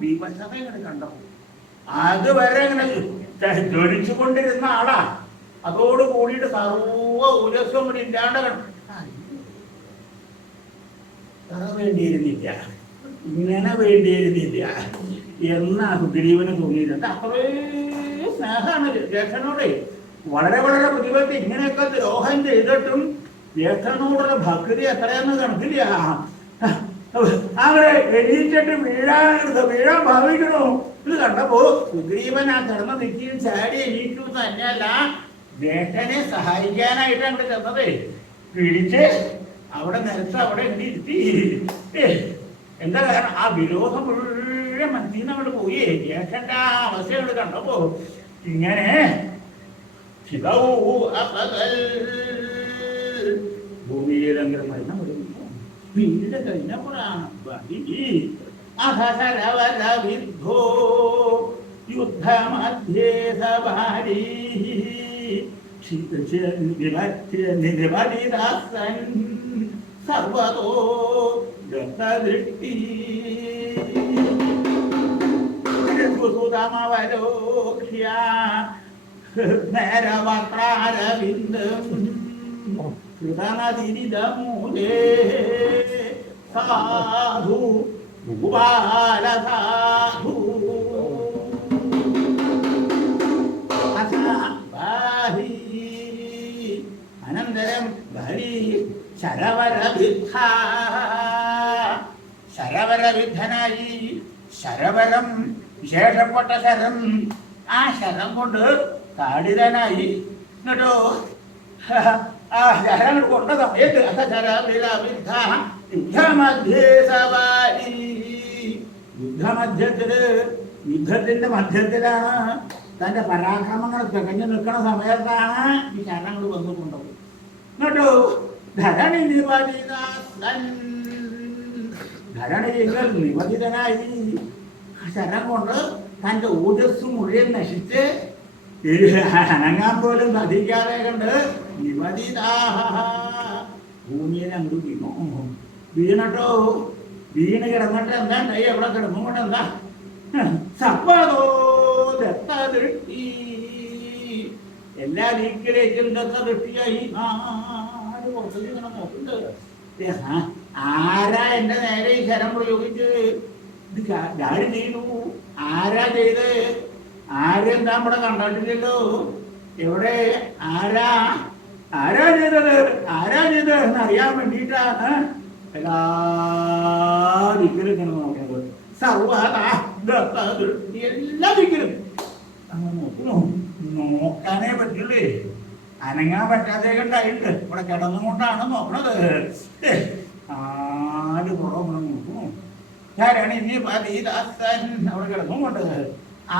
വിവശതകൾ കണ്ടോ. അതുവരെ ഇങ്ങനെ ജ്വലിച്ചു കൊണ്ടിരുന്ന ആളാ, അതോട് കൂടിയിട്ട് സർവ ഉലസ്വം കൂടി ഇല്ലാണ്ട് വേണ്ടിയിരുന്നില്ല, ഇങ്ങനെ വേണ്ടിയിരുന്നില്ല എന്നാ സുഗ്രീവന് തോന്നിയിട്ടുണ്ട്. അത്രേ സ്നേഹമാണ് ജ്യേഷ്ഠനോടെ. വളരെ വളരെ ബുദ്ധിമുട്ട് ഇങ്ങനെയൊക്കെ ദ്രോഹം ചെയ്തിട്ടും ജ്യേഷ്ഠനോടുള്ള ഭക്തി എത്രയെന്ന് കണക്കില്ല. അവിടെ എണീറ്റിട്ട് വീഴാൻ ഭാവിക്കണോ. ഇത് കണ്ടപ്പോ സുഗ്രീവൻ ആ കിടന്ന നെറ്റിയിൽ ചാടി എണീറ്റു തന്നെയല്ല, ജ്യേഷ്ഠനെ സഹായിക്കാനായിട്ട് അങ്ങോട്ട് ചെന്നതേ പിടിച്ച് അവിടെ നിരത്ത് അവിടെ ഇരുത്തി. എന്താ കാരണം, ആ വിരോധം മുഴുവൻ മനസ്സിൽ നിന്ന് അങ്ങോട്ട് പോയി. ജ്യേഷ്ഠന്റെ ആ അവസ്ഥ അങ്ങോട്ട് കണ്ടപ്പോ ഇങ്ങനെ ഭൂമിയിലെങ്കിലും മരണം വിടുന്നു. വീട് കഴിഞ്ഞപ്പോഴാണ് അധരവരവിദ്ധോ യുദ്ധമധ്യേ സവാരീ നിരവധിദാസൻ സർവതോ ദൃഷ്ടി സുതമവലോക്ഷ്യ നേരവക്രാരവിന്ദം കൃതനതിരിതമൂലേ സാധു ഭൂപാലസാധു അനന്തരം ബലി ശരവരവിദ്ധനായി ശരവരം വിശേഷപ്പെട്ട ശരം, ആ ശരം കൊണ്ട് താടിതനായി എന്നിട്ടോ ആ ശരം കൊണ്ട സമയത്ത് യുദ്ധത്തിന്റെ മധ്യത്തിലാണ് തന്റെ പരാക്രമങ്ങൾ തികഞ്ഞു നിൽക്കുന്ന സമയത്താണ് ഈ ശരങ്ങൾ വന്നു കൊണ്ടുപോകും. എന്നിട്ടോ ധരണി ധരണിയിൽ നിബന്ധിതനായി ശരം കൊണ്ട് തന്റെ ഓജസ് മുഴുവൻ നശിച്ച് അനങ്ങാൻ പോലും സാധിക്കാതെ കണ്ട് ഭൂമിയെ അങ്ങോട്ട് വീണു. വീണട്ടോ വീണ് കിടന്നിട്ട് എന്താ ഉണ്ടായി, എവിടെ കിടന്നുകൊണ്ട് എന്താ സപ്പതോ ദൃഷ്ടി, എല്ലാ ദിക്കിലേക്കും ദൃഷ്ടിയായി. ഇങ്ങനെ നോക്കുന്നുണ്ട്, ആരാ എന്റെ നേരെ ഈ ശരം പ്രയോഗിച്ച് ജാടി ചെയ്തു, ആരാ ചെയ്ത്, ആരെന്താ ഇവിടെ കണ്ടിട്ടില്ലല്ലോ, എവിടെ ആരാ ചെയ്തത് എന്ന് അറിയാൻ വേണ്ടിയിട്ടാണ് എല്ലാ ദിക്കിലും ഇങ്ങനെ നോക്കുന്നത്. എല്ലാ ദിക്കിലും അങ്ങനെ നോക്കുന്നു. നോക്കാനേ പറ്റുള്ളേ, അനങ്ങാൻ പറ്റാതെ കണ്ടായിട്ട് ഇവിടെ കിടന്നുകൊണ്ടാണ് നോക്കണത്. ആര് പുറമെ നോക്കുന്നു, ആരാണ് ഇനി പതിദാസൻ അവിടെ കിടന്നുകൊണ്ട്.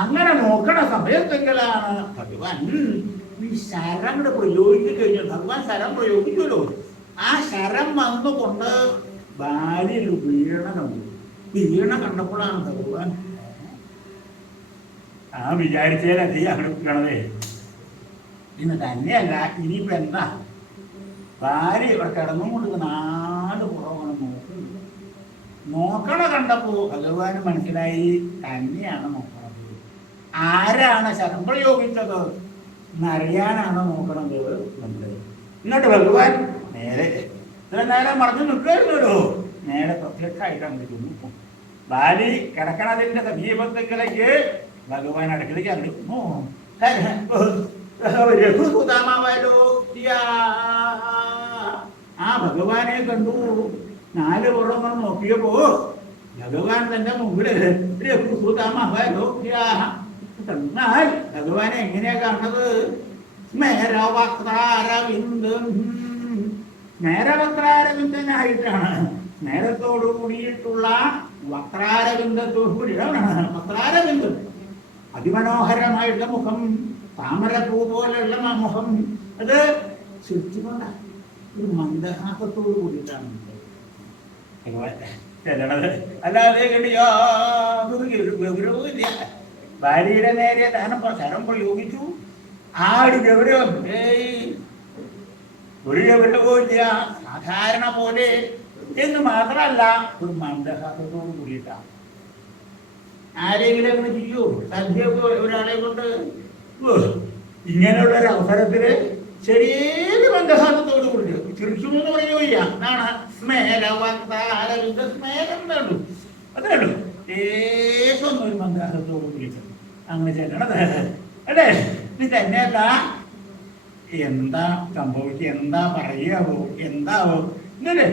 അങ്ങനെ നോക്കണ സമയത്തെങ്കിലാണ് ഭഗവാൻ ഈ ശരം കൂടെ പ്രയോഗിച്ചു കഴിഞ്ഞു. ഭഗവാൻ ശരം പ്രയോഗിക്കുമല്ലോ, ആ ശരം വന്നുകൊണ്ട് ഭാര്യയിൽ വീണ കണ്ടപ്പോഴാണ് ഭഗവാൻ ആ വിചാരിച്ചതിലധികം അവിടെ കിടന്നേ. ഇന്ന് തന്നെയല്ല, ഇനിയിപ്പോ എന്താ ഭാര്യ ഇവിടെ കിടന്നുകൊണ്ട് നാട് പുറമാണ് നോക്കുന്നത്. നോക്കണ കണ്ടപ്പോ ഭഗവാന് മനസ്സിലായി തന്നെയാണ് നോക്കണത്. ആരാണ് ശരം പ്രയോഗിച്ചത് എന്നറിയാനാണ് നോക്കണത് നമ്മള്. എന്നിട്ട് ഭഗവാൻ നേരെ ഇത്ര നേരം മറഞ്ഞു നിൽക്കുമല്ലോ, നേരെ പ്രത്യക്ഷമായിട്ട് അങ്ങോട്ട് ചെന്നു. ഭാര്യ കിടക്കണതിന്റെ സമീപത്തേക്കിലേക്ക് ഭഗവാൻ അടുക്കളയ്ക്ക് അങ്ങോട്ട് ആ ഭഗവാനെ കണ്ടു. നാല് പുറങ്ങൾ നോക്കിയപ്പോ ഭഗവാൻ തന്റെ മുമ്പില് എന്നാൽ ഭഗവാനെ എങ്ങനെയാ കാണുന്നത്? സ്മേരവക്രാരവിന്ദനായിട്ടാണ്. സ്മേരത്തോടു കൂടിയിട്ടുള്ള വക്രാരവിന്ദത്തോടു കൂടിയാണ് വക്രാരവിന്ദം. അതിമനോഹരമായിട്ടുള്ള മുഖം, താമരപ്പൂ പോലെയുള്ള മുഖം, അത് സൃഷ്ടിക്കൊണ്ടാണ് ഒരു മന്ദഹാസത്തോടു കൂടിയിട്ടാണ് ചെല്ലണത്. അല്ലാതെ ഗൗരവമില്ല. ഭാര്യയുടെ നേരെ താനം ശരം പ്രയോഗിച്ചു. ആ ഒരു ഗൗരവം ഒരു ഗൗരവവും ഇല്ല, സാധാരണ പോലെ എന്ന് മാത്രമല്ല ഒരു മന്ദഹാസത്തോടു കൂടിയിട്ടാണ്. ആരെങ്കിലും അങ്ങനെ ചെയ്യൂ? സദ്യയൊക്കെ ഒരാളെ കൊണ്ട്? ഇങ്ങനെയുള്ള ഒരു അവസരത്തില് ശരിയേത് ബന്ധഹാസത്തോട് കൂടി ചിരിച്ചു എന്ന് പറയുകയില്ല. എന്താണ് സ്മേരം വേണ്ടു, അതേള്ളൂ. ദേശം ഒരു ബന്ധഹാസത്തോട് കൂടിയിട്ട് അങ്ങനെ ചെല്ലണത് അല്ലേ? ഇത് തന്നെയല്ല, എന്താ സംഭവിക്കുക, എന്താ പറയാവോ, എന്താവോ ഇന്നലെ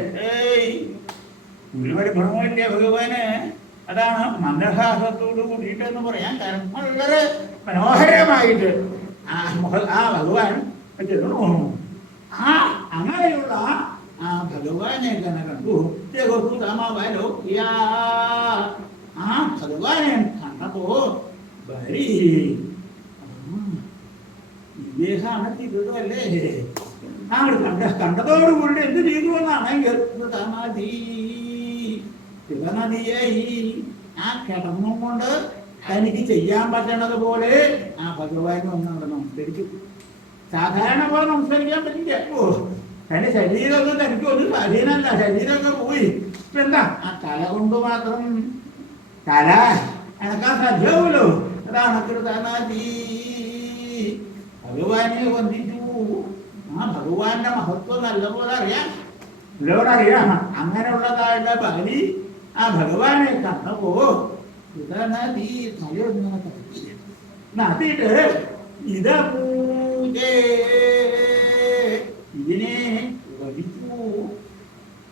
ഒരു പരിഭ്രമമില്ലേ ഭഗവാന്? അതാണ് മന്ദഹാസത്തോട് കൂടിയിട്ടെന്ന് പറയാൻ കാരണം വളരെ മനോഹരമായിട്ട് ആ ഭഗവാൻ അങ്ങനെയുള്ള ആ ഭഗവാനെ തന്നെ കണ്ടു. ആ ഭഗവാനെ കണ്ടപ്പോ ബലി ഇദ്ദേഹമാണ് ചെയ്തതല്ലേ? കണ്ടതോടുകൂടി എന്ത് ചെയ്തു എന്നാണെങ്കിൽ ശിവനദിയായി ആ കിടന്നും കൊണ്ട് തനിക്ക് ചെയ്യാൻ പറ്റണത് പോലെ ആ ഭഗവാൻ ഒന്നാണ് നമസ്കരിച്ചു. സാധാരണ പോലെ നമസ്കരിക്കാൻ പറ്റില്ല. തന്റെ ശരീരമൊന്നും തനിക്ക് ഒരു സ്വാധീനമല്ല, ശരീരമൊക്കെ പോയി. എന്താ ആ തല കൊണ്ട് മാത്രം തല എനക്കാൻ സാധ്യമാവുമല്ലോ. അതാണ് ഭഗവാനെ വന്ദിച്ചു. ആ ഭഗവാന്റെ മഹത്വം നല്ലപോലെ അറിയാം, നല്ലപോലെ അങ്ങനെയുള്ളതായിട്ട് ബലി ആ ഭഗവാനെ കണ്ടപ്പോ നടത്തിയിട്ട് ഇതിനെ വധിച്ചു.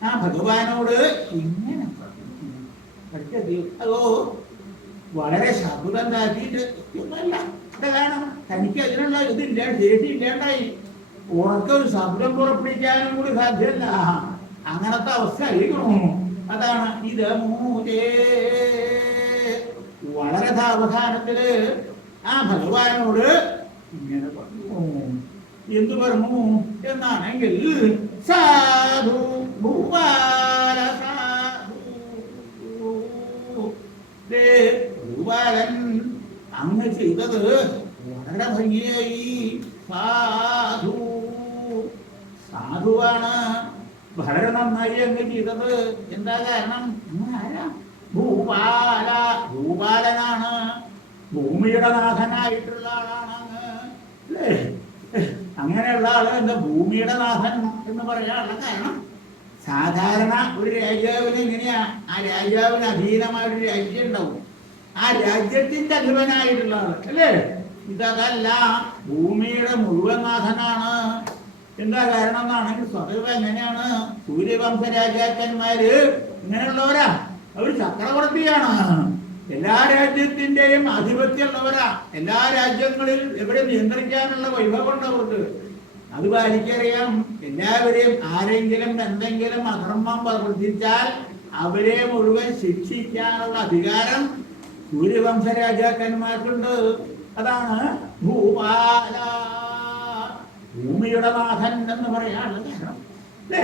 ആ ഭഗവാനോട് ഇങ്ങനെ അതോ വളരെ ശബ്ദം താക്കിയിട്ട് ഒന്നല്ല കാരണം തനിക്ക് അതിനുള്ള ഇതില്ല, ശേഷി ഇല്ലാണ്ടായി. ഉറക്ക ഒരു ശബ്ദം പുറപ്പെടുവിക്കാനും കൂടി സാധ്യമല്ല. അങ്ങനത്തെ അവസ്ഥ ആയിരിക്കണു. അതാണ് ഇത് വളരെ സാവധാനത്തില് ആ ഭഗവാനോട് ഇങ്ങനെ പറഞ്ഞു. എന്തു പറഞ്ഞു എന്നാണെങ്കിൽ സാധു ഭൂപാല ഭൂപാലൻ അങ്ങ് ചെയ്തത് വളരെ ഭംഗിയായി. സാധു സാധുവാണ്, വളരെ നന്നായി അങ്ങ് ചെയ്തത്. എന്താ കാരണം? ആരാ? ഭൂപാല, ഭൂപാലനാണ്, ഭൂമിയുടെ നാഥനായിട്ടുള്ള ആളാണ് അങ്ങ് അല്ലേ? അങ്ങനെയുള്ള ആള് എന്താ ഭൂമിയുടെ നാഥൻ എന്ന് പറയാനുള്ള കാരണം സാധാരണ ഒരു രാജാവിന് എങ്ങനെയാ ആ രാജാവിന് അധീനമായൊരു രാജ്യം ഉണ്ടാവും, ആ രാജ്യത്തിന്റെ അധിപനായിട്ടുള്ള ആള് അല്ലേ? ഇതല്ല, ഭൂമിയുടെ മുഴുവൻ നാഥനാണ്. എന്താ കാരണം എന്നാണെങ്കിൽ സ്വതവ എങ്ങനെയാണ് സൂര്യവംശ രാജാക്കന്മാര് ഇങ്ങനെയുള്ളവരാ, അവർ ചക്രവർത്തിയാണ്. എല്ലാ രാജ്യത്തിന്റെയും ആധിപത്യമുള്ളവരാ. എല്ലാ രാജ്യങ്ങളിൽ എവിടെ നിയന്ത്രിക്കാനുള്ള വൈഭവമുണ്ട് അവർക്ക്. അത് എനിക്കറിയാം. എല്ലാവരെയും ആരെങ്കിലും എന്തെങ്കിലും അധർമ്മം പ്രവർത്തിച്ചാൽ അവരെ മുഴുവൻ ശിക്ഷിക്കാനുള്ള അധികാരം സൂര്യവംശ രാജാക്കന്മാർക്കുണ്ട്. അതാണ് ഭൂപാല, ഭൂമിയുടെ നാഥൻ എന്ന് പറയാനുള്ള കാരണം അല്ലേ?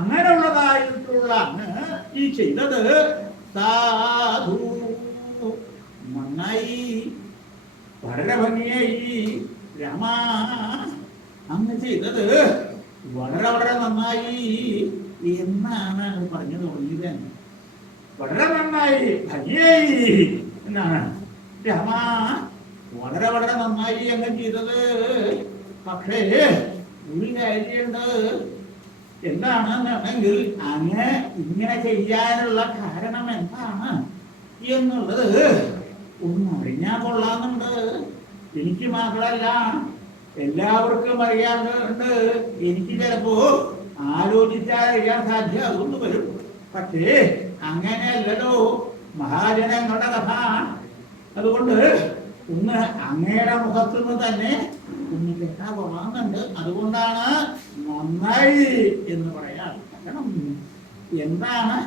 അങ്ങനെയുള്ളതായിട്ടുള്ള ഈ ചെയ്തത് സാധു നന്നായി, വളരെ ഭംഗിയായി. രാമ അങ്ങ് ചെയ്തത് വളരെ വളരെ നന്നായി എന്നാണ് പറഞ്ഞു തുടങ്ങിയത്. വളരെ നന്നായി, ഭംഗിയായി എന്നാണ്. രാമ വളരെ വളരെ നന്നായി അങ്ങ് ചെയ്തത്. പക്ഷേ ഒരു കാര്യമുണ്ട്. എന്താണെന്നുണ്ടെങ്കിൽ അങ്ങ് ഇങ്ങനെ ചെയ്യാനുള്ള കാരണം എന്താണ് എന്നുള്ളത് ഒന്ന് അറിഞ്ഞാൽ കൊള്ളാമെന്നുണ്ട്. എനിക്ക് മാത്രമല്ല എല്ലാവർക്കും അറിയാറുണ്ട്. എനിക്ക് ചിലപ്പോ ആലോചിച്ചാൽ അറിയാൻ സാധ്യമാകുന്നു വരും. പക്ഷേ അങ്ങനെയല്ലല്ലോ മഹാജനങ്ങളുടെ കഥ. അതുകൊണ്ട് ഒന്ന് അങ്ങയുടെ മുഖത്തുനിന്ന് തന്നെ ഒന്ന് കേട്ടാ കൊള്ളാമെന്നുണ്ട്. അതുകൊണ്ടാണ് നന്നായി എന്ന് പറയാൻ കാരണം. എന്താണ്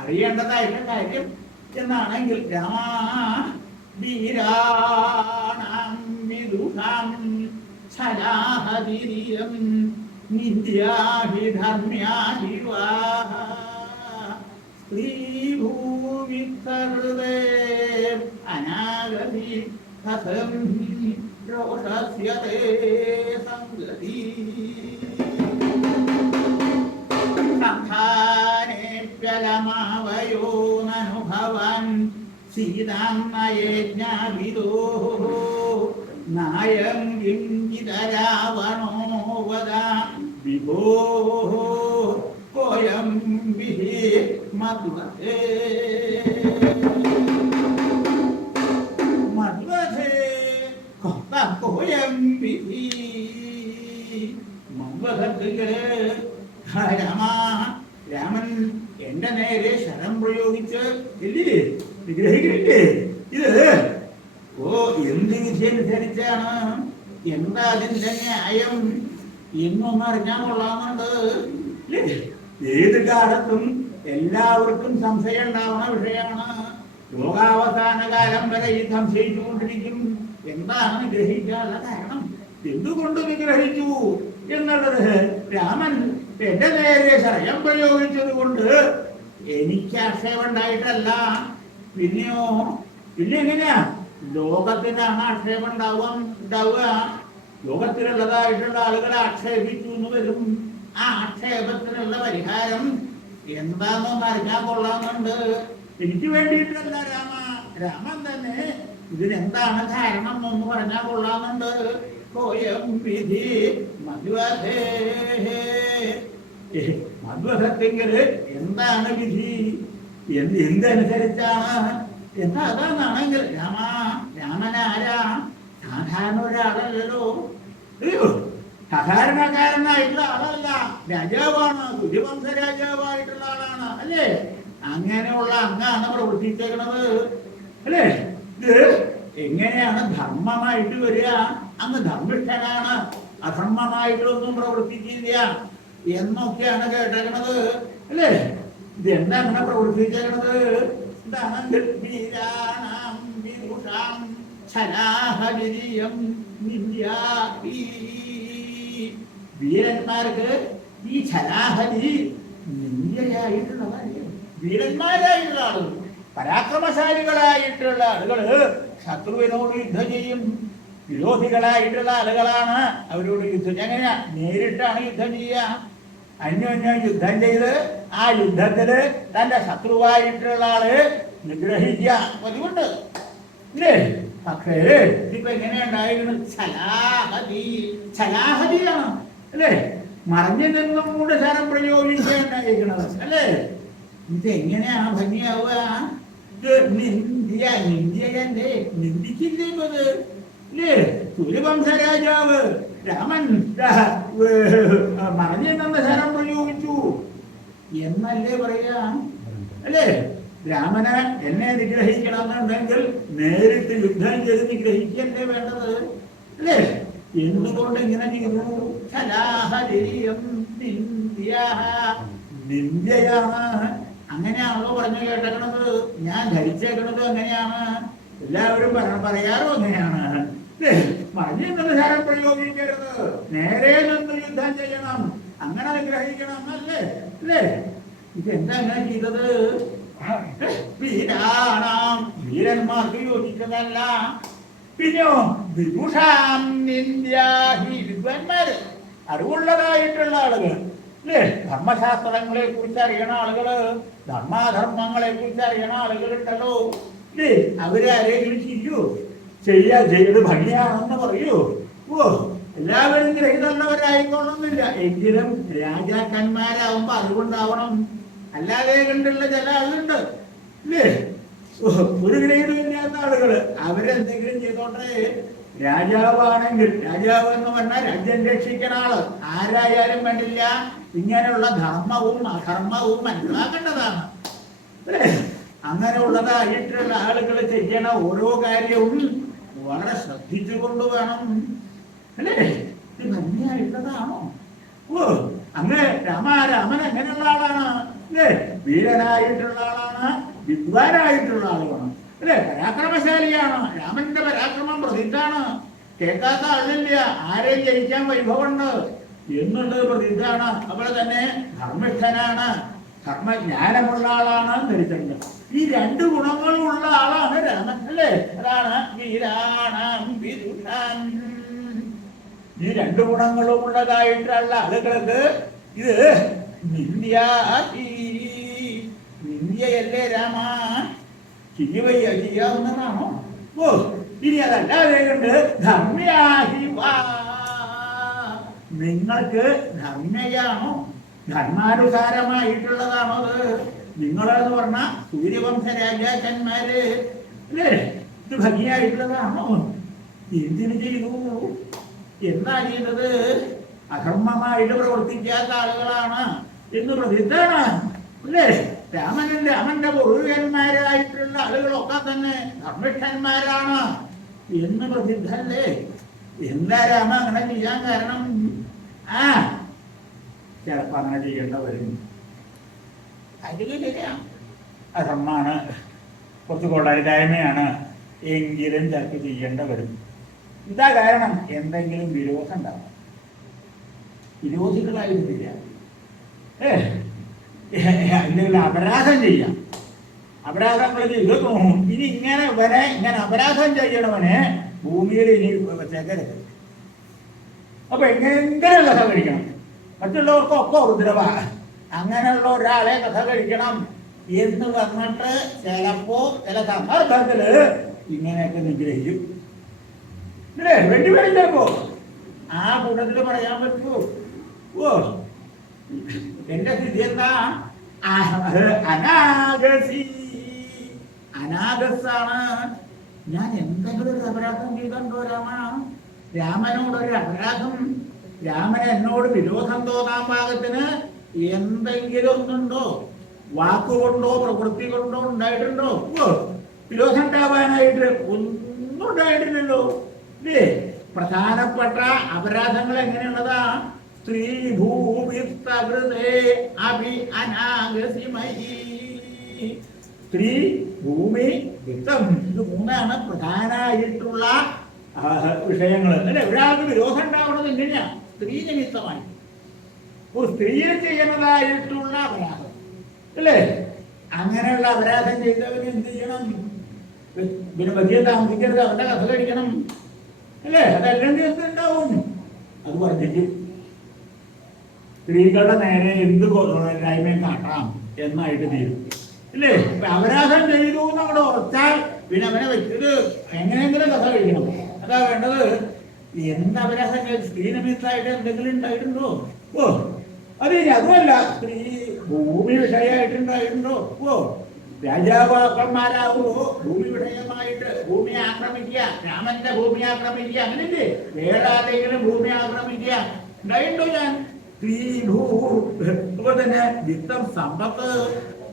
അറിയേണ്ടതായിട്ടുള്ള കാര്യം എന്നാണെങ്കിൽ വീരാണാം വിദുഷാം ഛലാഹതിരിയം നിത്യാഹി ധർമ്മ്യാഹിവാ സ്ത്രീഭൂവിത്തഹൃദേ അനാഗതി കഥം രോഷസ്യതേ സംഗതി സംധാനേപ്യലമാവയോ നനുഭവൻ സീതാം നയേജ്ഞാവിദോ നായം കിഞ്ചിതരാവണോ വദ വിഭോ കോയം വിഹി മദ്വതേ മദ്വതേ കോയം വിഹി മദ്വതത്തില് രാമൻ എന്റെ നേരെ ശരം പ്രയോഗിച്ച് ഇല്ലേ വിഗ്രഹിക്കില്ലേ ഇത് എന്ത് വിധിയനുസരിച്ചാണ് എന്താ അതിന്റെ ന്യായം എന്നൊന്നും അറിഞ്ഞാൽ കൊള്ളാമെന്നുണ്ട്. ഏത് കാലത്തും എല്ലാവർക്കും സംശയം ഉണ്ടാവുന്ന വിഷയമാണ്. ലോകാവസാന കാലം വരെ ഈ സംശയിച്ചുകൊണ്ടിരിക്കും. എന്താണ് നിഗ്രഹിക്കാനുള്ള കാരണം, എന്തുകൊണ്ട് നിഗ്രഹിച്ചു എന്നുള്ളത്. രാമൻ എന്റെ നേരെ ശരം പ്രയോഗിച്ചത് കൊണ്ട് എനിക്ക് ആക്ഷേപം ഉണ്ടായിട്ടല്ല. പിന്നെയോ പിന്നെ എങ്ങനെയാ ലോകത്തിനാണ് ആക്ഷേപം ഉണ്ടാവുക. ലോകത്തിലുള്ളതായിട്ടുള്ള ആളുകളെ ആക്ഷേപിച്ചു എന്ന് വരും. ആ ആക്ഷേപത്തിനുള്ള പരിഹാരം എന്താണെന്ന് അറിഞ്ഞാൽ കൊള്ളാമെന്നുണ്ട്. എനിക്ക് വേണ്ടിയിട്ടല്ല രാമൻ തന്നെ ഇതിനെന്താണ് കാരണം എന്ന് പറഞ്ഞാൽ കൊള്ളാമെന്നുണ്ട്. കോയം വിധി മധ്വധേ മധ്വധത്തെങ്കില് എന്താണ് വിധി, എന്തനുസരിച്ചാണ് എന്താ അതാണെങ്കിൽ രാമനാരാ സാധാരണ ഒരാളല്ലല്ലോ. സാധാരണക്കാരനായിട്ടുള്ള ആളല്ല, രാജാവാണ്, കുരുവംശ രാജാവായിട്ടുള്ള ആളാണ് അല്ലേ. അങ്ങനെയുള്ള അങ്ങാണ് പ്രവർത്തിച്ചേക്കണത് അല്ലേ. ഇത് എങ്ങനെയാണ് ധർമ്മമായിട്ട് വരിക? അങ്ങ് ധർമ്മിഷ്ഠനാണ്, അധർമ്മമായിട്ടൊന്നും പ്രവർത്തിക്കില്ല എന്നൊക്കെയാണ് കേട്ടേക്കണത് അല്ലേ. ഇത് എന്താ അങ്ങനെ പ്രവർത്തിച്ചേക്കണത്? വീരന്മാർക്ക് ഈ ഛലാഹരി നിന്ദ്യയായിട്ടുള്ളതല്ലേ. വീരന്മാരായിട്ടുള്ള ആളുകൾ, പരാക്രമശാലികളായിട്ടുള്ള ആളുകള് ശത്രുവിനോട് യുദ്ധം ചെയ്യും. വിരോധികളായിട്ടുള്ള ആളുകളാണ് അവരോട് യുദ്ധം. എങ്ങനെയാ? നേരിട്ടാണ് യുദ്ധം ചെയ്യുക. അന്യോന്യം യുദ്ധം ചെയ്ത് ആ യുദ്ധത്തില് തന്റെ ശത്രുവായിട്ടുള്ള ആള് നിഗ്രഹിക്കുക പതിവുണ്ട് ഇല്ലേ. പക്ഷേ ഇതിപ്പോ എങ്ങനെയുണ്ടായിരുന്നു? ഛലാഹതിയാണ് അല്ലേ. മറിഞ്ഞു നിന്നും കൂടെ ശരം പ്രയോഗിക്കേണ്ടായിരിക്കണത് അല്ലേ. ഇതെങ്ങനെയാ ഭംഗിയാവുക? നിന്ദ്യയല്ലേ, നിന്ദിക്കില്ലേ അത് ഇല്ലേ. സൂര്യവംശ രാജാവ് രാമൻ മറിഞ്ഞു നിന്ന് ശരം പ്രയോഗിച്ചു എന്നല്ലേ പറയാ അല്ലേ. രാമനെ എന്നെ നിഗ്രഹിക്കണമെന്നുണ്ടെങ്കിൽ നേരിട്ട് യുദ്ധം ചെയ്ത് നിഗ്രഹിക്കല്ലേ വേണ്ടത് അല്ലേ. എന്തുകൊണ്ട് ഇങ്ങനെ ചെയ്തു? നിന്ദ്യയാണ്. അങ്ങനെയാണല്ലോ പറഞ്ഞു കേട്ടേക്കണത്. ഞാൻ ധരിച്ചേക്കണത് അങ്ങനെയാണ്. എല്ലാവരും പറയാറോ അങ്ങനെയാണ്. മറിഞ്ഞു നിന്ന് ശരം പ്രയോഗിക്കരുത്, നേരെ നിന്ന് യുദ്ധം ചെയ്യണം, അങ്ങനെ നിഗ്രഹിക്കണം അല്ലേ അല്ലേ. ഇതെന്താ അങ്ങനെ ചെയ്തത്? വീരന്മാർക്ക് യോജിച്ചതല്ല. പിന്നെയോ വിദുഷാം വിദ്വാൻമാര്, അറിവുള്ളതായിട്ടുള്ള ആളുകൾ അല്ലേ. ധർമ്മശാസ്ത്രങ്ങളെ കുറിച്ച് അറിയണ ആളുകള്, ധർമാധർമ്മങ്ങളെ കുറിച്ച് അറിയണ ആളുകളുണ്ടല്ലോ ഇല്ലേ. അവരെ ആരെങ്കിലും ചെയ്ത് ഭംഗിയാണെന്ന് പറയൂ. എല്ലാവരും ഗ്രഹിതമുള്ളവരായിക്കോണമെന്നില്ല. എങ്കിലും രാജാക്കന്മാരാവുമ്പോ അതുകൊണ്ടാവണം. അല്ലാതെ കണ്ടുള്ള ചില ആളുണ്ട് ഇല്ലേ, ഒരു ഗ്രേഡും ഇല്ലാത്ത ആളുകള്. അവരെന്തെങ്കിലും ചെയ്തോട്ടെ. രാജാവാണെങ്കിൽ, രാജാവ് എന്ന് പറഞ്ഞാൽ രാജ്യം രക്ഷിക്കണ ആള് ആരായാലും വേണ്ടില്ല. ഇങ്ങനെയുള്ള ധർമ്മവും അധർമ്മവും മനസ്സിലാക്കേണ്ടതാണ് അല്ലേ. അങ്ങനെയുള്ളതായിട്ടുള്ള ആളുകൾ ചെയ്യണ ഓരോ കാര്യവും വളരെ ശ്രദ്ധിച്ചുകൊണ്ട് വേണം അല്ലേ. ഇത് ഭംഗിയായിട്ടുള്ളതാണോ? അങ്ങ് രാമൻ എങ്ങനെയുള്ള ആളാണ് അല്ലേ. വീരനായിട്ടുള്ള ആളാണ്, വിദ്വാനായിട്ടുള്ള ആളുകളാണ് അല്ലേ. പരാക്രമശാലിയാണ്. രാമന്റെ പരാക്രമം പ്രസിദ്ധാണ്. കേൾക്കാത്ത ആളില്ല. ആരെയും ജയിക്കാൻ വൈഭവമുണ്ട് എന്നുള്ളത് പ്രസിദ്ധാണ്. അതുപോലെ തന്നെ ധർമ്മിഷ്ഠനാണ്, ധർമ്മജ്ഞാനമുള്ള ആളാണ്, ധരിച്ചത്. ഈ രണ്ട് ഗുണങ്ങളുള്ള ആളാണ് രാമൻ അല്ലേ. അതാണ് വീരാണം വിദുഷാം. ഈ രണ്ട് ഗുണങ്ങളും ഉള്ളതായിട്ടുള്ള ആളുകൾക്ക് ഇത് നിന്ദ്യയല്ലേ രാമ. ചെയ്യാവുന്നതാണോ? ഓ, ഇനി അതല്ലാതെ കൊണ്ട് നിങ്ങൾക്ക് ധർമ്മയാണോ, ധർമാനുസാരമായിട്ടുള്ളതാണോ അത്? നിങ്ങളെന്ന് പറഞ്ഞ സൂര്യവംശ രാജാക്കന്മാര് അല്ലേ, ഇത് ഭംഗിയായിട്ടുള്ളതാണോ? എന്തിനു ചെയ്തു? എന്താ ചെയ്തത്? അധർമ്മമായിട്ട് പ്രവർത്തിക്കാത്ത ആളുകളാണ് എന്ന് പ്രസിദ്ധാണ് അല്ലേ? രാമന്റെ പൂർവികന്മാരായിട്ടുള്ള ആളുകളൊക്കെ തന്നെ ധർമ്മിഷ്ഠന്മാരാണ് എന്ന് പ്രസിദ്ധല്ലേ? എന്താ രാമ അങ്ങനെ ചെയ്യാൻ കാരണം? ചിലപ്പോ അങ്ങനെ ചെയ്യേണ്ട വരും. അധർമ്മാണ്, കുറച്ച് കൊള്ളരുതായ്മയാണ്, എങ്കിലും ചിലപ്പോൾ ചെയ്യേണ്ട വരും. ഇതാ കാരണം, എന്തെങ്കിലും വിരോധം ഉണ്ടാവും. വിരോധികളായിരുന്നില്ല, എന്തെങ്കിലും അപരാധം ചെയ്യാം. അപരാധങ്ങൾ ചെയ്ത് തോന്നും. ഇനി ഇങ്ങനെ അപരാധം ചെയ്യണവനെ ഭൂമിയിൽ ഇനി വെച്ചേക്കരുത്. അപ്പൊ എങ്ങനെങ്കിലും കഥ കഴിക്കണം. മറ്റുള്ളവർക്കൊക്കെ ഉപദ്രവ. അങ്ങനെയുള്ള ഒരാളെ കഥ കഴിക്കണം എന്ന് പറഞ്ഞിട്ട് ചിലപ്പോ ചില സന്ദർഭത്തില് ഇങ്ങനെയൊക്കെ നിഗ്രഹിക്കും. ഇല്ലേ? വെടിവെടി ചിലപ്പോ ആ കൂട്ടത്തില് പറയാൻ പറ്റുമോ? ഓ, എന്റെ സ്ഥിതി എന്താ? അനാഗസാണ്. ഞാൻ എന്തെങ്കിലും ഒരു അപരാധം ചെയ്തോ രാമ? രാമനോടൊരു അപരാധം, രാമന് എന്നോട് വിരോധം തോന്നാൻ പാകത്തിന് എന്തെങ്കിലും ഒന്നുണ്ടോ? വാക്കുകൊണ്ടോ പ്രവൃത്തി കൊണ്ടോ ഉണ്ടായിട്ടുണ്ടോ? വിരോധം ഉണ്ടാവാനായിട്ട് ഒന്നും ഉണ്ടായിട്ടില്ലല്ലോ. ഇല്ലേ? പ്രധാനപ്പെട്ട അപരാധങ്ങൾ എങ്ങനെയുള്ളതാ? സ്ത്രീ ഭൂമി സ്ത്രീ ഭൂമി വിത്തം, ഇത് മൂന്നാണ് പ്രധാനമായിട്ടുള്ള വിഷയങ്ങൾ അല്ലെ? ഒരാൾക്ക് വിരോധം ഉണ്ടാവുന്നത് എങ്ങനെയാ? സ്ത്രീ നിമിത്തമായി. ഒരു സ്ത്രീയെ ചെയ്യുന്നതായിട്ടുള്ള അപരാധം അല്ലേ? അങ്ങനെയുള്ള അപരാധം ചെയ്തവന് എന്ത് ചെയ്യണം? പിന്നെ വലിയ താമസിക്കരുത്, അവരുടെ കഥ കഴിക്കണം അല്ലേ? അതല്ലെങ്കിൽ എന്തുണ്ടാവും? അത് പറഞ്ഞിട്ട് സ്ത്രീകളുടെ നേരെ എന്ത് കൊല്ലായ്മയും കാട്ടാം എന്നായിട്ട് തീരും ഇല്ലേ? അപരാധം ചെയ്തു എന്നവിടെ ഉറച്ചാൽ പിന്നെ അവനെ വെച്ചത് എങ്ങനെയെങ്കിലും കഥ കഴിക്കണം. അതാ വേണ്ടത്. എന്ത് അപരാധം? സ്ത്രീ നിമിത്തമായിട്ട് എന്തെങ്കിലും ഉണ്ടായിട്ടുണ്ടോ? ഓ, അത് അതുമല്ല, സ്ത്രീ ഭൂമി വിഷയമായിട്ടുണ്ടായിട്ടുണ്ടോ? ഓ, രാജാക്കന്മാരാകുമ്പോ ഭൂമി വിഷയമായിട്ട് ഭൂമിയെ ആക്രമിക്കുക, രാമന്റെ ഭൂമി ആക്രമിക്കുക, അങ്ങനെയല്ലേ? വേറെ ആരെങ്കിലും ഭൂമി ആക്രമിക്കുക ഉണ്ടായിട്ടുണ്ടോ? ഞാൻ സ്ത്രീ ഭൂ അതുപോലെ തന്നെ വിത്തം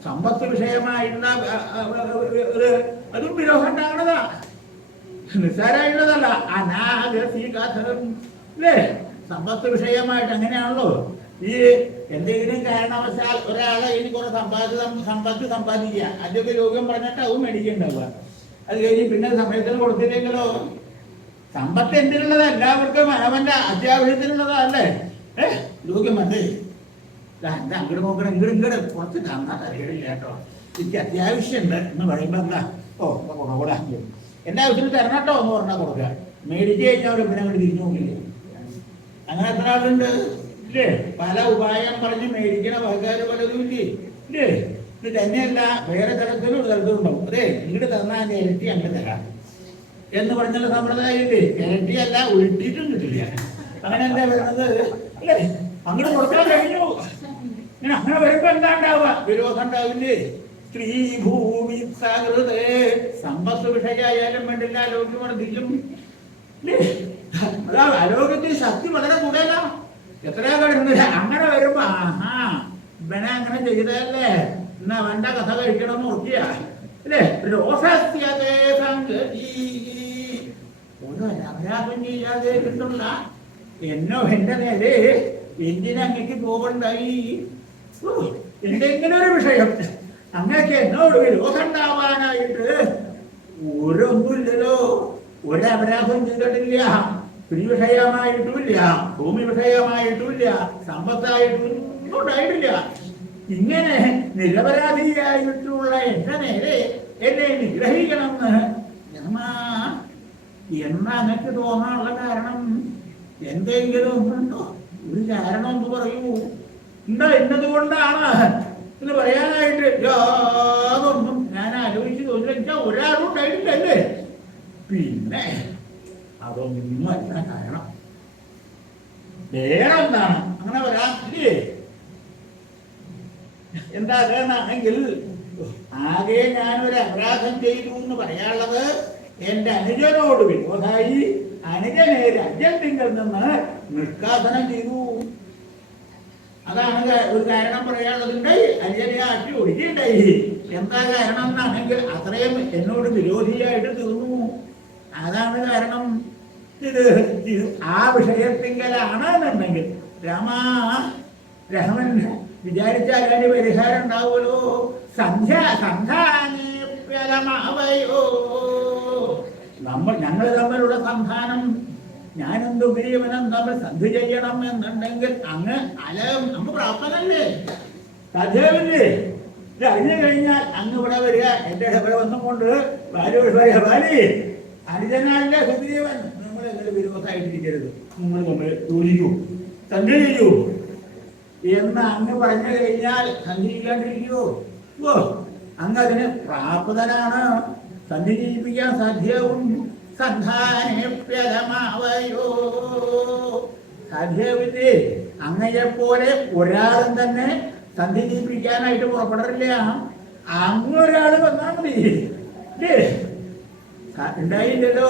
സമ്പത്ത് വിഷയമായിട്ടുള്ള അതും വിരോധം ഉണ്ടാകണതാ, നിസ്സാരമായിട്ടുള്ളതല്ല. അനാഗസികഥം അല്ലേ? സമ്പത്ത് വിഷയമായിട്ട് അങ്ങനെയാണല്ലോ. ഈ എന്തെങ്കിലും കാരണവശാൽ ഒരാളെ ഇനി കുറെ സമ്പത്ത് സമ്പാദിക്കുക, അതിന്റെ രോഗം പറഞ്ഞിട്ട് അതും മേടിക്കുന്നുണ്ടാവുക. അത് കഴിഞ്ഞ് പിന്നെ സമയത്തിന് കൊടുത്തില്ലെങ്കിലോ? സമ്പത്ത് എന്തിനുള്ളതാ? എല്ലാവർക്കും അവന്റെ അത്യാവശ്യത്തിനുള്ളതാ അല്ലേ? രോഗ്യം വന്നേ എന്താ അങ്ങോട്ട് നോക്കണം, ഇങ്ങോട്ട് കുറച്ച് തന്നാ തരയില്ല കേട്ടോ, എനിക്ക് അത്യാവശ്യമുണ്ട് എന്ന് പറയുമ്പോ എന്താ? ഓ, കൂടെ എന്റെ ആവശ്യത്തിന് തരണട്ടോ എന്ന് പറഞ്ഞാൽ കൊടുക്കുക. മേടിച്ചു കഴിഞ്ഞാൽ പിന്നെ അങ്ങോട്ട് തിരിഞ്ഞു നോക്കില്ലേ? അങ്ങനെ എത്ര ആളുണ്ട് ഇല്ലേ? പല ഉപായം പറഞ്ഞ് മേടിക്കണ ആൾക്കാർ പലതും ഇല്ലേ? ഇല്ലേ? ഇത് തന്നെയല്ല, വേറെ തരത്തിലും ഒരു തരത്തിലും ഉണ്ടാവും. അതെ, ഇങ്ങോട്ട് തന്നാൽ അതിന്റെ ഇരട്ടി അങ്ങോട്ട് തരാം എന്ന് പറഞ്ഞുള്ള സമ്പ്രദായം ഇല്ലേ? ഇരട്ടിയല്ല, ഉരുട്ടിയിട്ടും കിട്ടില്ല. അങ്ങനെ എന്താ വരുന്നത് അല്ലേ? അങ്ങോട്ട് കൊടുക്കാൻ കഴിഞ്ഞു. അങ്ങനെ വരുമ്പോ എന്താ ഉണ്ടാവുക? വിരോധം ഉണ്ടാവില്ലേ? സ്ത്രീ ഭൂമി സകൃതേ, സമ്പത്ത് വിഷയായാലും വേണ്ടില്ല, ആരോഗ്യം വർദ്ധിക്കും. അതാ ആരോഗ്യത്തിന് ശക്തി വളരെ കൂടുതലാണ്. എത്രയാ കഴിയുന്നില്ല. അങ്ങനെ വരുമ്പോ ആഹാ ഇവനെ അങ്ങനെ ചെയ്തല്ലേ, എന്നാ അവന്റെ കഥ കഴിക്കണമെന്ന് നോക്കിയ അല്ലേ? രോഷസ്യതേ സംഗതി, ഓരോ അപരാധം ചെയ്യാതെ കിട്ടുന്ന എന്നോ എന്റെ നേരെ എന്തിനങ്ങക്ക് പോകണ്ടായി? എന്തെങ്കിലും ഒരു വിഷയം അങ്ങനെയൊക്കെ എന്നോട് വിരോധം ഉണ്ടാവാനായിട്ട് ഓരോന്നുമില്ലല്ലോ. ഒരപരാധം ചെയ്തിട്ടില്ല. സ്ത്രീ വിഷയമായിട്ടുമില്ല, ഭൂമി വിഷയമായിട്ടുമില്ല, സമ്പത്തായിട്ടും ഉണ്ടായിട്ടില്ല. ഇങ്ങനെ നിരപരാധിയായിട്ടുള്ള എന്റെ നേരെ എന്നെ നിഗ്രഹിക്കണമെന്ന് എന്നാ എനിക്ക് തോന്നാനുള്ള കാരണം എന്തെങ്കിലും ഒന്നുണ്ടോ? ഒരു കാരണം എന്ന് പറയൂ. എന്താ ഇന്നത് കൊണ്ടാണ് എന്ന് പറയാനായിട്ട് യാതൊന്നും ഞാൻ ആലോചിച്ച് തോന്നില്ല. വെച്ചാൽ ഒരാളും ഉണ്ടായിട്ടില്ലല്ലേ. പിന്നെ അതൊന്നുമല്ല കാരണം. വേറെ എന്താണ് അങ്ങനെ വരാൻ ഇല്ലേ? എന്താ അതെന്നാണെങ്കിൽ ആകെ ഞാനൊരു അപരാധം ചെയ്തു എന്ന് പറയാനുള്ളത് എന്റെ അനുജനോട് വിരോധായി അനുജനെ രാജ്യത്തിങ്കിൽ നിന്ന് നിഷ്കാസനം ചെയ്തു. അതാണ് ഒരു കാരണം പറയാനുള്ളതുണ്ടായി. അനുജനെ ആക്കി ഒഴിക്കുകയുണ്ടായി. എന്താ കാരണം എന്നാണെങ്കിൽ അത്രയും എന്നോട് വിരോധിയായിട്ട് തീർന്നു. അതാണ് കാരണം. ഇത് ആ വിഷയത്തിങ്കലാണ് എന്നുണ്ടെങ്കിൽ രാമൻ വിചാരിച്ചാൽ അതിന് പരിഹാരം ഉണ്ടാവുമല്ലോ. ഞങ്ങൾ തമ്മിലുള്ള സന്ധാനം, ഞാനും സുഗ്രീവനും തമ്മിൽ സന്ധി ചെയ്യണം എന്നുണ്ടെങ്കിൽ അങ്ങ് നമുക്ക് പ്രാപ്തനല്ലേ, സാധ്യമില്ലേ? ഇത് അറിഞ്ഞു കഴിഞ്ഞാൽ അങ്ങ് ഇവിടെ വരിക, എന്റെ ഇവിടെ വന്നും കൊണ്ട് ബാലി അനുജനാലിന്റെ സുഗ്രീവൻ നിങ്ങൾ എന്തൊരു വിരോധമായിട്ടിരിക്കരുത്, നിങ്ങൾ തമ്മിൽ യോജിക്കൂ, സന്ധി ചെയ്യൂ എന്ന് അങ്ങ് പറഞ്ഞു കഴിഞ്ഞാൽ സന്ധി ചെയ്യാണ്ടിരിക്കുവോ? ഓ, അങ്ങ് അതിന് പ്രാപ്തനാണ്. സന്ധി ചെയ്യിപ്പിക്കാൻ സാധ്യവും. സന്ധാനപ്യതമാവയോ സാധ്യവില്ലേ? അങ്ങയെപ്പോലെ ഒരാളും തന്നെ സന്ധി ചെയ്യിപ്പിക്കാനായിട്ട് പുറപ്പെടില്ല. അങ്ങൊരാള് വന്നാൽ മതി. ഉണ്ടായില്ലല്ലോ,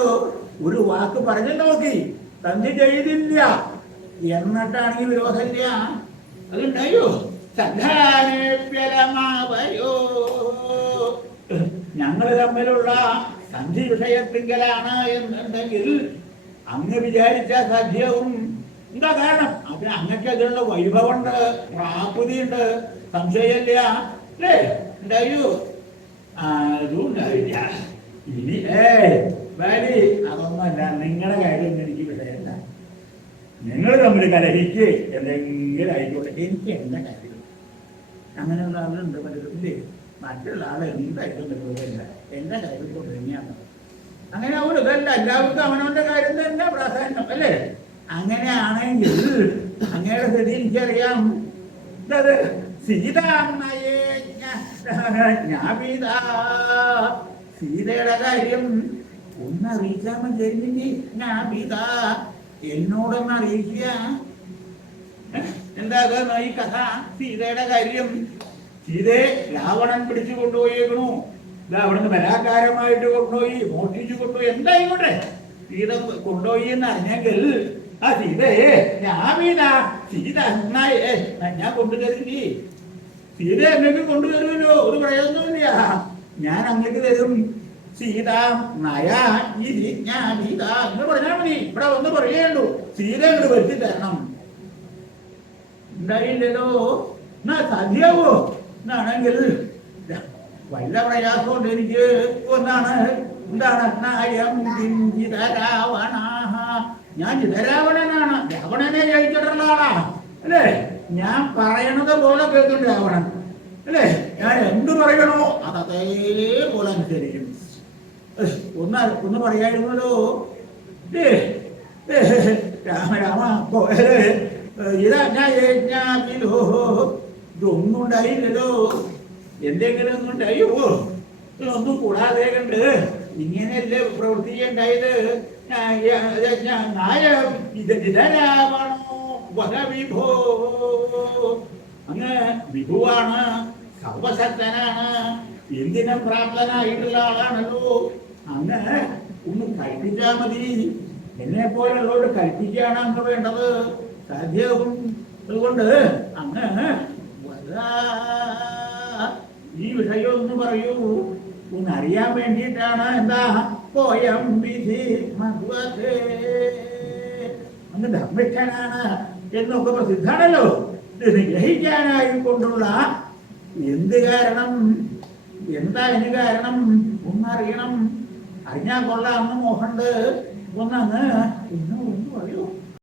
ഒരു വാക്ക് പറഞ്ഞു നോക്കി, സന്ധി ചെയ്തില്ല എന്നിട്ടാണെങ്കിൽ വിരോധമില്ല. അതുണ്ടായോ? സന്ധാനപ്യതമാവയോ ഞങ്ങൾ തമ്മിലുള്ള സന്ധി വിഷയത്തിങ്കലാണ് എന്നുണ്ടെങ്കിൽ അങ്ങ് വിചാരിച്ച സാധ്യവും. എന്താ കാരണം? അതിന് അങ്ങക്ക് അതിനുള്ള വൈഭവമുണ്ട്, പ്രാപ്തിയുണ്ട്, സംശയമില്ല അല്ലേ? ഉണ്ടായോ? അതും ഉണ്ടായില്ല. ഇനി ബാലി അതൊന്നുമല്ല, നിങ്ങളുടെ കാര്യം എനിക്ക് വിഷയമല്ല. നിങ്ങൾ തമ്മിൽ കലഹിക്ക് എന്തെങ്കിലും ആയിക്കോട്ടെ, എനിക്ക് എന്റെ കാര്യം. അങ്ങനെയുള്ള ആളുണ്ട് പലരും ഇല്ലേ? മറ്റുള്ള ആൾ എന്തായിട്ടും വരുന്നില്ല, എന്റെ കാര്യം കൊണ്ട് തന്നെയാണ്. അങ്ങനെ ആവുമല്ലോ. ഇതല്ല, എല്ലാവർക്കും അവനവന്റെ കാര്യം തന്നെ പ്രാധാന്യം അല്ലേ? അങ്ങനെയാണെങ്കിൽ അങ്ങയുടെ സ്ഥിതി എനിക്കറിയാം. ഇതത് സീതയുടെ കാര്യം ഒന്ന് അറിയിച്ചാൽ മതി. എന്നോടൊന്ന് അറിയിക്കുക. എന്താ ഈ കഥ? സീതയുടെ കാര്യം. സീതയെ രാവണൻ പിടിച്ചു കൊണ്ടുപോയേക്കണു. അവിടുന്ന് ബലാത്കാരമായിട്ട് കൊണ്ടുപോയി, മോഷ്ടിച്ചു കൊണ്ടുപോയി, എന്തായിക്കോട്ടെ സീത കൊണ്ടുപോയി എന്ന് അറിഞ്ഞെങ്കിൽ ആ സീതയെ സീത ഞാൻ കൊണ്ടുതരില്ലേ? സീത അങ്ങക്ക് കൊണ്ടുതരുമല്ലോ, ഒരു പ്രയോജനമില്ല. ഞാൻ അങ്ങക്ക് തരും. സീത എന്ന് പറഞ്ഞാൽ മതി. ഇവിടെ വന്ന് പറയേണ്ടു, സീത അങ്ങോട്ട് വരുത്തി തരണം. ഉണ്ടായില്ലല്ലോ. എന്നാ സാധ്യവോ? എന്നാണെങ്കിൽ വല്ല പ്രയാസമുണ്ട് എനിക്ക്. എന്താണ് രാവണ, ഞാൻ ചിതരാവണനാണ്. രാവണനെ ജയിച്ചിട്ടുള്ള ആളാ അല്ലേ? ഞാൻ പറയണത് പോലെ കേൾക്കും രാവണൻ അല്ലേ? ഞാൻ എന്ത് പറയണോ അതേപോലെ അനുസരിക്കും. ഒന്ന് പറയായിരുന്നല്ലോ, രാമ ഇതൊന്നും ഉണ്ടായില്ലല്ലോ. എന്തെങ്കിലും ഒന്നും ഉണ്ടായോ? ഒന്നും കൂടാതെ കണ്ട് ഇങ്ങനെയല്ലേ പ്രവർത്തിക്കേണ്ടായത്? വിഭോ, അങ്ങ് വിഭുവാണ്, സർവശക്തനാണ്, എന്തിനും പ്രാപ്തനായിട്ടുള്ള ആളാണല്ലോ. അങ്ങ് ഒന്ന് കൽപ്പിച്ചാൽ മതി. എന്നെ പോലുള്ളവരോട് കൽപ്പിക്കുകയാണ് അങ്ങ് വേണ്ടത്. സാധ്യവും. അതുകൊണ്ട് അങ്ങ് ഈ വിഷയം ഒന്ന് പറയൂ, ഒന്നറിയാൻ വേണ്ടിയിട്ടാണ്. എന്താ പോയം വിധി മധുവേ, അങ്ങ് ധർമ്മിഷ്ഠനാണ് എന്നൊക്കെ പ്രസിദ്ധാണല്ലോ. ഇത് ഗ്രഹിക്കാനായി കൊണ്ടുള്ള എന്ത് കാരണം, എന്താ ഇതിന് കാരണം ഒന്നറിയണം. അറിഞ്ഞാൽ കൊള്ളാമെന്ന് മോഹമുണ്ട്. ഒന്നങ്ങ് ഒന്ന്